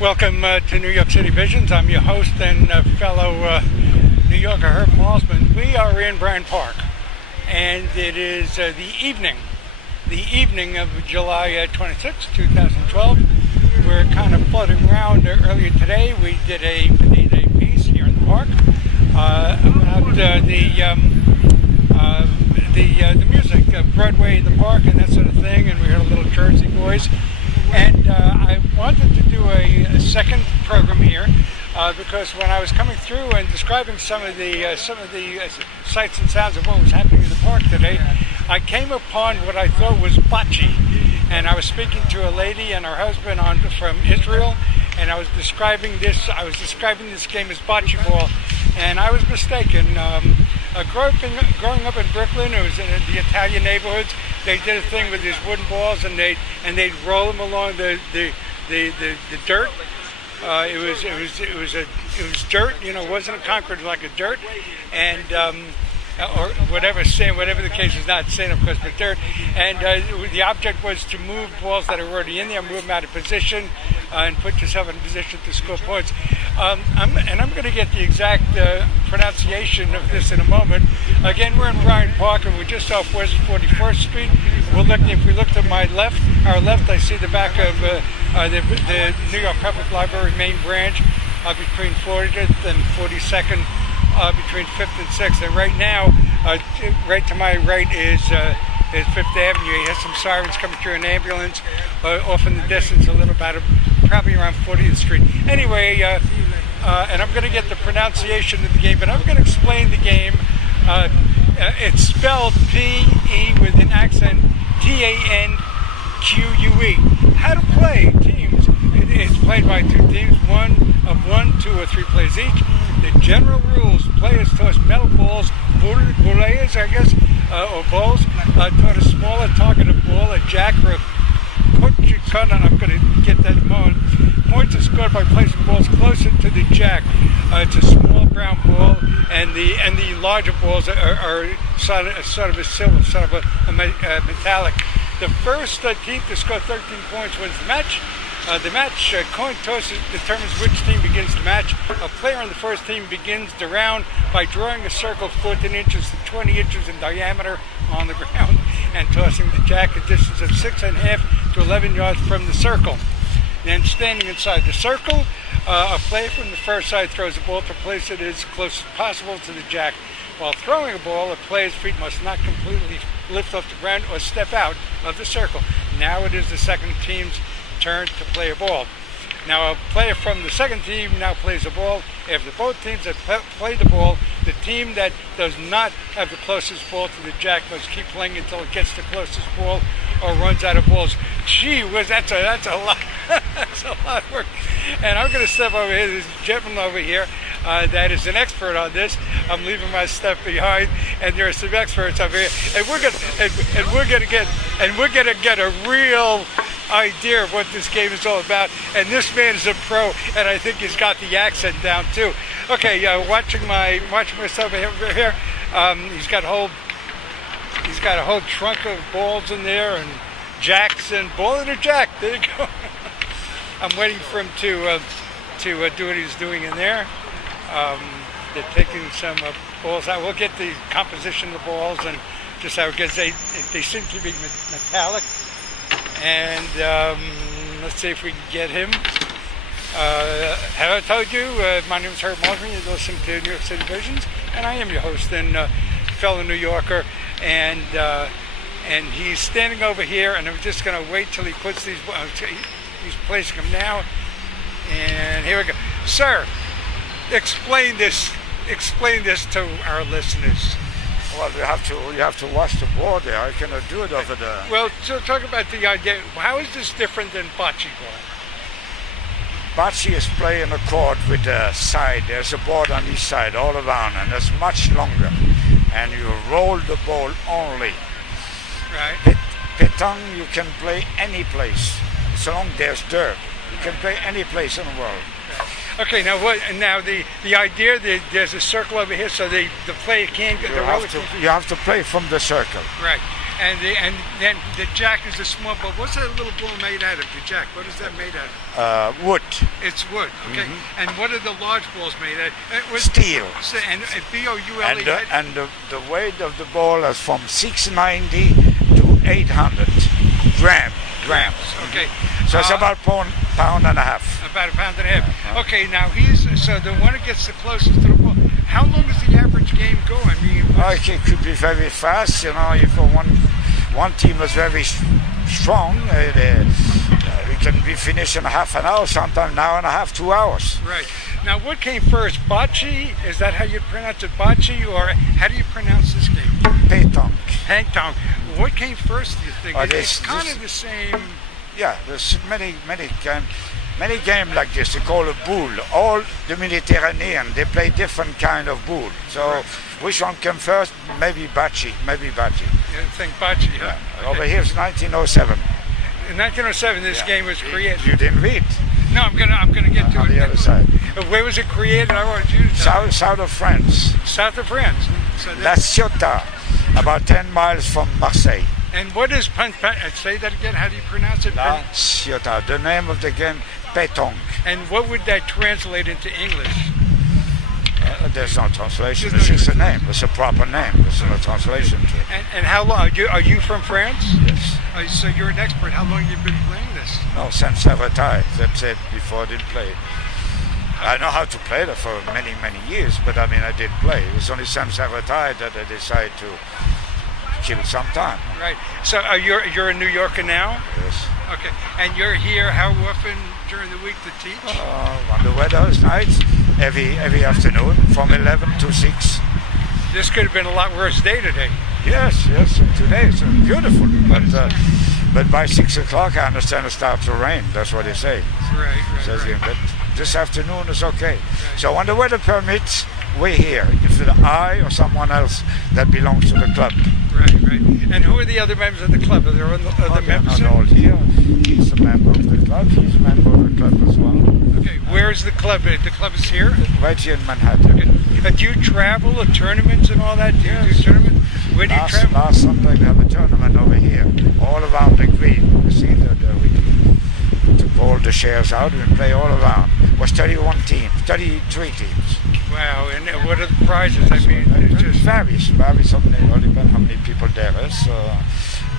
Welcome to New York City Visions. I'm your host and fellow New Yorker, Herb Malsman. We are in Bryant Park, and it is the evening of July 26, 2012. We're kind of floating around. Earlier today, we did a piece here in the park about the music of Broadway in the park and that sort of thing, and we heard a little Jersey boys. And I wanted to do a second program here because when I was coming through and describing some of the sights and sounds of what was happening in the park today, I came upon what I thought was bocce. And I was speaking to a lady and her husband from Israel, and I was describing this game as bocce ball, and I was mistaken. Growing up in Brooklyn, it was in the Italian neighborhoods. They did a thing with these wooden balls, and they'd roll them along the dirt. It was dirt, it wasn't a concrete, like a dirt, and or whatever sand, whatever the case is, not sand of course, but dirt. And the object was to move balls that are already in there, move them out of position, and put yourself in a position to score points. I'm going to get the exact pronunciation of this in a moment. Again, we're in Bryant Park, and we're just off West 41st Street. If we look to our left, I see the back of the New York Public Library main branch between 40th and 42nd, between 5th and 6th. And right now, right to my right is 5th Avenue. You hear some sirens coming through, an ambulance off in the distance, probably around 40th Street. Anyway, and I'm going to get the pronunciation of the game, but I'm going to explain the game. It's spelled P-E with an accent, T-A-N-Q-U-E. How to play teams. It's played by two teams, one, 2, or 3 players each. The general rules: players toss metal balls, boules, I guess, or balls, toward a smaller targeted ball, a jack or a cut, and I'm going to get that in a moment. Points are scored by placing balls closer to the jack. It's a small brown ball, and the larger balls are sort of a silver, sort of a metallic. The first team to score 13 points wins the match. Coin toss determines which team begins the match. A player on the first team begins the round by drawing a circle 14 inches to 20 inches in diameter on the ground and tossing the jack a distance of 6.5 to 11 yards from the circle. Then, standing inside the circle, a player from the first side throws a ball to place it as close as possible to the jack. While throwing a ball, a player's feet must not completely lift off the ground or step out of the circle. Now it is the second team's turn to play a ball. Now a player from the second team now plays a ball. After both teams have played the ball, the team that does not have the closest ball to the jack must keep playing until it gets the closest ball or runs out of balls. Gee whiz, that's a lot. That's a lot of work. And I'm going to step over here. There's a gentleman over here that is an expert on this. I'm leaving my stuff behind, and there are some experts over here, and we're going to get a real idea of what this game is all about. And this man is a pro, and I think he's got the accent down too. Okay, watching myself over here. He's got a whole trunk of balls in there, and jacks, and ball and a jack. There you go. I'm waiting for him to do what he's doing in there. They're taking some balls out. We'll get the composition of the balls and just how it gets. They seem to be metallic. And let's see if we can get him. Have I told you, my name is Herb Malsman. You're listening to New York City Visions, and I am your host and fellow New Yorker. And he's standing over here, and I'm just going to wait till he puts these. He's placing them now, and here we go. Sir, explain this to our listeners. Well, you have to watch the ball there. I cannot do it over there. Well, so talk about the idea. How is this different than bocce ball? Bocce is playing a court with a side. There's a board on each side all around, and it's much longer. And you roll the ball only. Right. Petanque, you can play any place. So long there's dirt. You can play any place in the world. Okay, now what? Now the idea that there's a circle over here, so the player can't get the roller. You have to play from the circle. Right, And then the jack is a small ball. What's that little ball made out of? The jack. What is that made out of? Wood. It's wood. Okay. And what are the large balls made out of? Steel. And BOULE. And the weight of the ball is from 690 to 800 grams. Okay. So it's about pound and a half. About a pound and a half. Okay. Now so the one that gets the closest to the ball. How long does the average game go? I mean, it could be very fast. You know, if one team is very strong, we can be finished in half an hour, sometimes an hour and a half, 2 hours. Right. Now, what came first? Bocce? Is that how you pronounce it? Bocce? Or how do you pronounce this game? Petanque. Petanque. What came first, do you think? It's kind of the same. Yeah, there's many games like this. They call it boule. All the Mediterranean, they play different kind of boule. So which one came first? Maybe bocce. You think bocce, huh? Yeah. Over here is 1907. In 1907, this game was created. You didn't read? No, I'm gonna get to it. On the other side. Where was it created? I want you to tell me. South of France. South of France. So La Ciotat, about 10 miles from Marseille. And what is say that again? How do you pronounce it? La Ciotat. The name of the game, Petanque. And what would that translate into English? There's no translation. It's just a name. It's a proper name. There's no translation to it. And how long? Are you from France? Yes. So you're an expert. How long have you been playing this? No, since I retired. That's it. Before I didn't play. I know how to play it for many years, but I mean I did play. It was only since I retired that I decided to kill some time. Right. So you're in New Yorker now? Yes. Okay. And you're here how often during the week to teach? When the weather is nice, every afternoon from 11 to 6. This could have been a lot worse day today. Yes. Today it's beautiful, but by 6 o'clock I understand it starts to rain. That's what they say. Right. But this afternoon is okay. Right. So when the weather permits, we're here. If it's I or someone else that belongs to the club. Right. And who are the other members of the club? Are there other members? They're not all here. He's a member of the club. He's a member of the club as well. Okay, where is the club? The club is here? Right here in Manhattan. Okay. Do you travel to tournaments and all that? Do you do tournaments? Where do you travel? Last Sunday we have a tournament over here, all around the green. You see that we took all the shares out and we play all around. It was 33 teams. Wow, and what are the prizes? I mean, it just varies. It all depends how many people there is.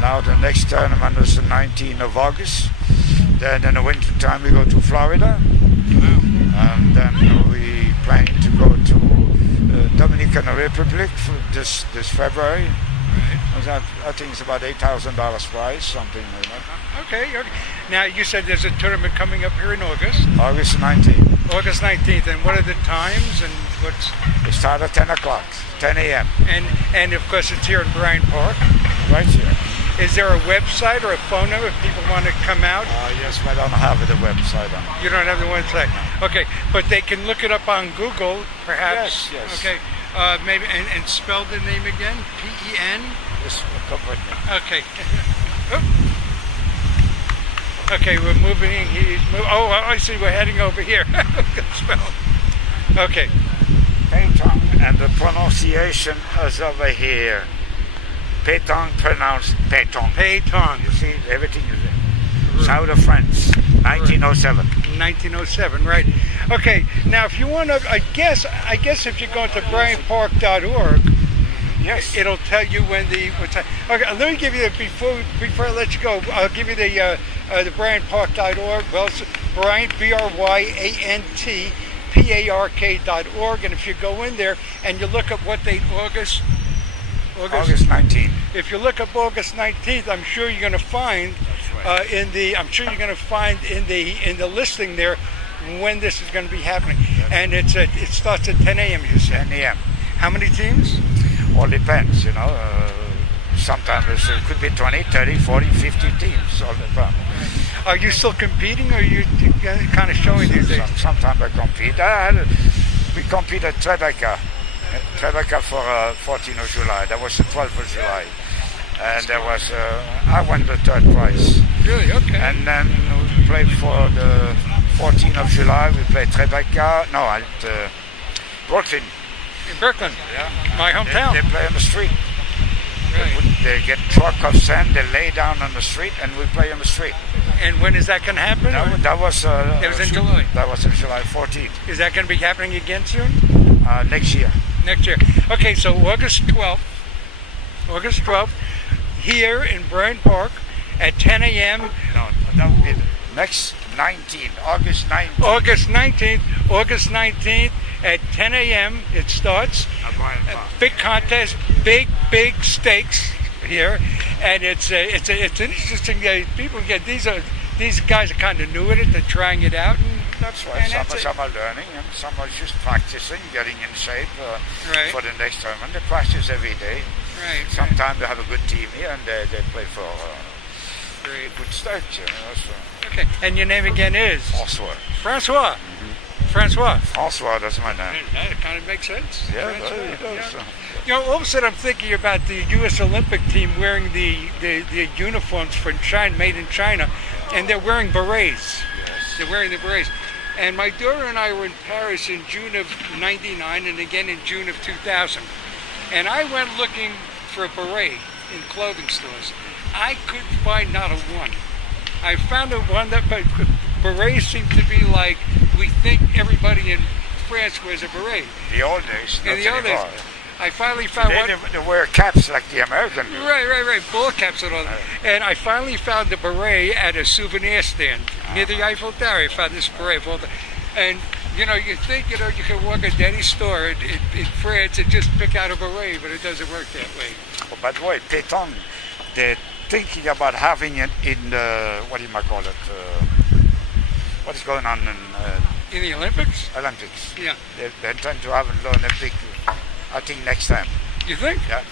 Now the next tournament is the 19th of August. Then in the winter time we go to Florida. Wow. And then we plan to go to Dominican Republic for this February. Right. I think it's about $8,000 prize, something like that. Okay. Now you said there's a tournament coming up here in August. August 19th. August 19th. And what are the times and what's? It starts at 10 o'clock, 10 a.m. And of course it's here in Bryant Park. Right here. Is there a website or a phone number if people want to come out? Yes, but I don't have the website on. You don't have the website? No. Okay, but they can look it up on Google, perhaps? Yes. Okay, maybe, and spell the name again? P-E-N? Yes, come with me. Okay. Okay, we're moving. Oh, I see, we're heading over here. Spell. Okay. Petanque, and the pronunciation is over here. Petanque pronounced Petanque. Petanque. You see, everything is there. South of France, 1907. 1907, right. Okay, now if you want to, I guess if you go to bryantpark.org, yes, it'll tell you when what time. Okay, let me give you before I let you go. I'll give you the bryantpark.org. Well, it's Bryant, BRYANT PARK.org, and if you go in there and you look at what date, August 19th. If you look up August 19th, I'm sure you're going to find in the listing there when this is going to be happening. Yes. And it starts at 10 a.m. You said. 10 a.m. How many teams? All depends, you know. Sometimes it could be 20, 30, 40, 50 teams all the time. Are you still competing, or are you kind of showing these days? Sometimes I compete. We compete at Tribeca for 14th of July. That was the 12th of July. And there was, I won the third prize. Really? Okay. And then we played for the 14th of July. We played Tribeca, at Brooklyn. In Brooklyn? Yeah. My hometown. They play on the street. Right. They get truck of sand, they lay down on the street, and we play on the street. And when is that going to happen? That was in July. That was in July 14th. Is that going to be happening again soon? Next year. Next year. Okay, so August 12th, here in Bryant Park at 10 a.m. No, that would be next 19th, August 19th. August 19th at 10 a.m. It starts. Big contest, big stakes here, and it's interesting. People get these guys are kind of new at it. They're trying it out. That's right. Some are learning, and some are just practicing, getting in shape Right. for the next tournament. They practice every day. Right. Sometimes they have a good team here, and they play for Great. good stakes. So. Okay. And your name again is François. Francois. Francois. François, that's my name. That kind of makes sense. Yeah, Francois, it does. yeah. You know, all of a sudden I'm thinking about the U.S. Olympic team wearing the uniforms from China, made in China, and they're wearing berets. Yes. They're wearing the berets. And my daughter and I were in Paris in June of '99 and again in June of 2000. And I went looking for a beret in clothing stores. I couldn't find not a one. I found a one that, but berets seem to be like, we think everybody in France wears a beret. The old days. In the old days. Anymore. I finally found one. They wear caps like the American do. Right. Ball caps and all that. And I finally found the beret at a souvenir stand near the Eiffel Tower. I found this beret. And, you know, you think, you can walk into any store in France and just pick out a beret, but it doesn't work that way. Oh, by the way, Petanque, they're thinking about having it in the, what do you might call it, what is going on In the Olympics? Olympics. Yeah. They intend to have an Olympic, I think, next time. You think? Yeah.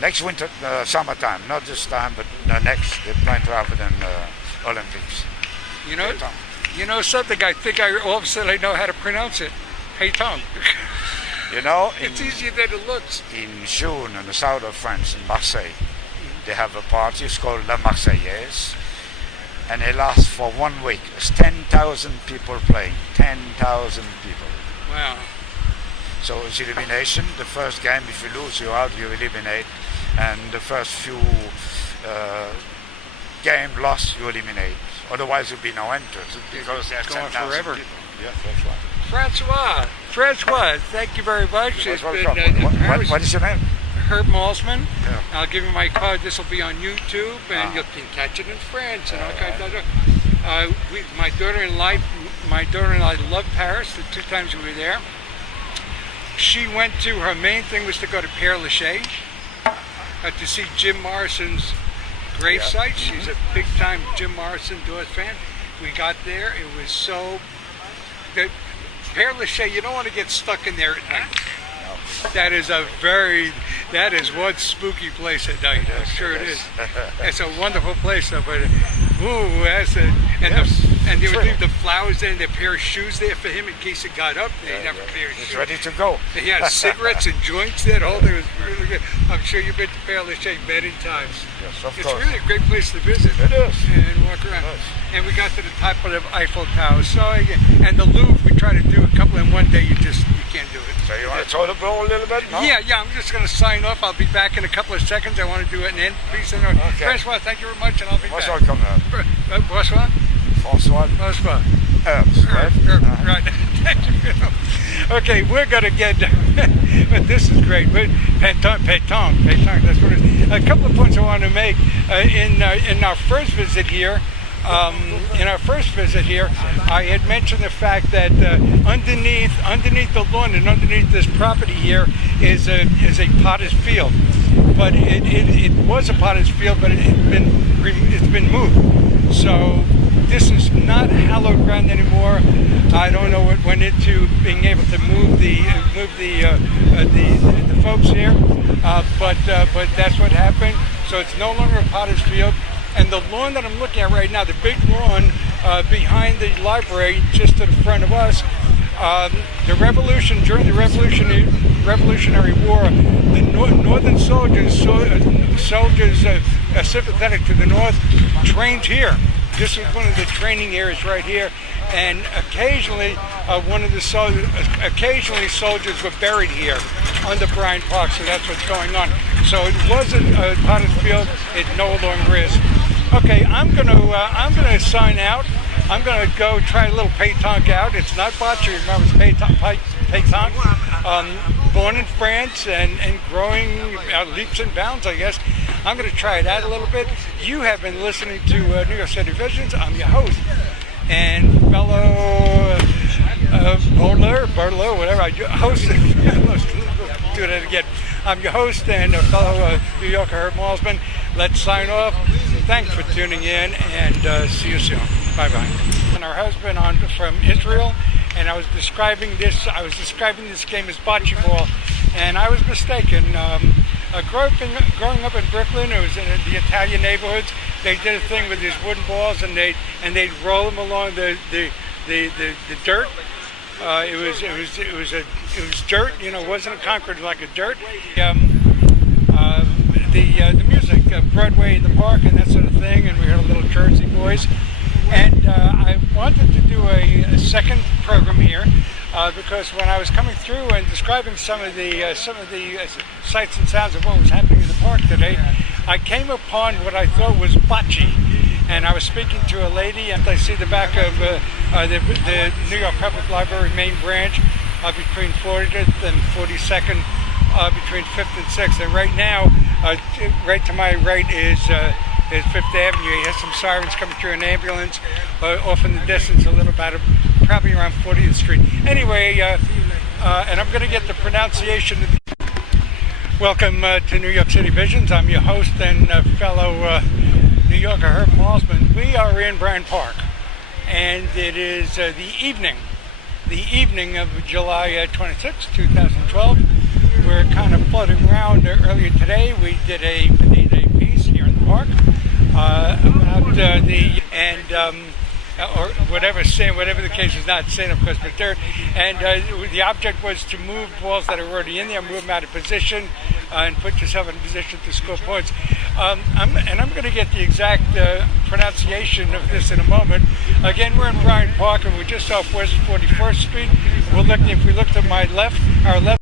Next winter, summertime, not this time, but the next. They plan to have it in Olympics. You know, Petanque. you know something? I think all of a sudden I know how to pronounce it. Petanque. You know, It's easier than it looks. in June in the south of France, in Marseille, they have a party. It's called La Marseillaise, and it lasts for 1 week. There's 10,000 people playing. 10,000 people. Wow. So it's elimination. The first game, if you lose, you're out, you eliminate. And the first few game lost, you eliminate. Otherwise, there'll be no enters because there's Going 10,000 forever. people. Yeah, that's right. Francois, thank you very much. You're It's most been welcome. What is your name? Herb Malsman. Yeah. I'll give you my card. This will be on YouTube, and you can catch it in France and all kinds of stuff. My daughter and I love Paris. The 2 times we were there. She went to, her main thing was to go to Père Lachaise to see Jim Morrison's gravesite. She's a big-time Jim Morrison Doors fan. We got there. It was so... Père Lachaise, you don't want to get stuck in there at night. That is one spooky place at night. I'm sure it is. It's a wonderful place, though. But and they would leave the flowers there and a pair of shoes there for him in case it got up. They have a pair of It's shoes. ready to go. He had cigarettes and joints there. The whole thing was really good. I'm sure you've been to Père Lachaise many times. Yes, of It's course. really a great place to visit. It is. And walk around. It is. And we got to the top of the Eiffel Tower. So and the Louvre, we tried to do a couple in one day. You can't do it. So you want to throw the ball a little bit? No? Yeah, I'm just going to sign off. I'll be back in a couple of seconds. I want to do an end piece. Okay. Francois, thank you very much, and I'll be Most back. welcome. François? François François. Herbs, right? Right. Thank you. Okay, we're going to get, but this is great. Petanque, that's what it is. A couple of points I want to make. In our first visit here, I had mentioned the fact that underneath the lawn and underneath this property here is a potter's field. But it was a potter's field, but it's been moved. So this is not hallowed ground anymore. I don't know what went into being able to move the folks here, but that's what happened. So it's no longer a potter's field. And the lawn that I'm looking at right now, the big lawn behind the library, just to the front of us, during the Revolutionary War, the northern soldiers sympathetic to the North, trained here. This is one of the training areas right here, and occasionally soldiers were buried here under Bryant Park. So that's what's going on. So it wasn't a potted field. It no longer is. Okay, I'm gonna sign out. I'm gonna go try a little pétanque out. It's not bocce. Remember, it's pétanque. Born in France and growing leaps and bounds, I guess. I'm going to try it out a little bit. You have been listening to New York City Visions. I'm your host and fellow bowler, whatever. Let's do that again. I'm your host and fellow New Yorker Herb Malsman. Let's sign off. Thanks for tuning in and see you soon. Bye-bye. And our husband from Israel, and I was describing this game as bocce ball, and I was mistaken. Growing up in Brooklyn, it was in the Italian neighborhoods. They did a thing with these wooden balls, and they'd roll them along the dirt. It was dirt. You know, it wasn't a concrete, like a dirt. The music, Broadway, the park, and that sort of thing. And we heard a little Jersey boys. And I wanted to do a second program here because when I was coming through and describing some of the sights and sounds of what was happening in the park today, I came upon what I thought was bocce. And I was speaking to a lady, and I see the back of the New York Public Library main branch between 40th and 42nd, between 5th and 6th. And right now, right to my right is Fifth Avenue. You hear some sirens coming through, an ambulance off in the distance, a little about probably around 40th Street. Anyway, and I'm going to get the pronunciation. Welcome to New York City Visions. I'm your host and fellow New Yorker Herb Malsman. We are in Bryant Park, and it is the evening of July 26, 2012. We're kind of floating around. Earlier today, we did a piece here in the park about or whatever the case is, not sand, of course, but dirt. And the object was to move balls that are already in there, move them out of position, and put yourself in a position to score points. I'm going to get the exact pronunciation of this in a moment. Again, we're in Bryant Park, and we're just off West 41st Street. If we look to my left, our left.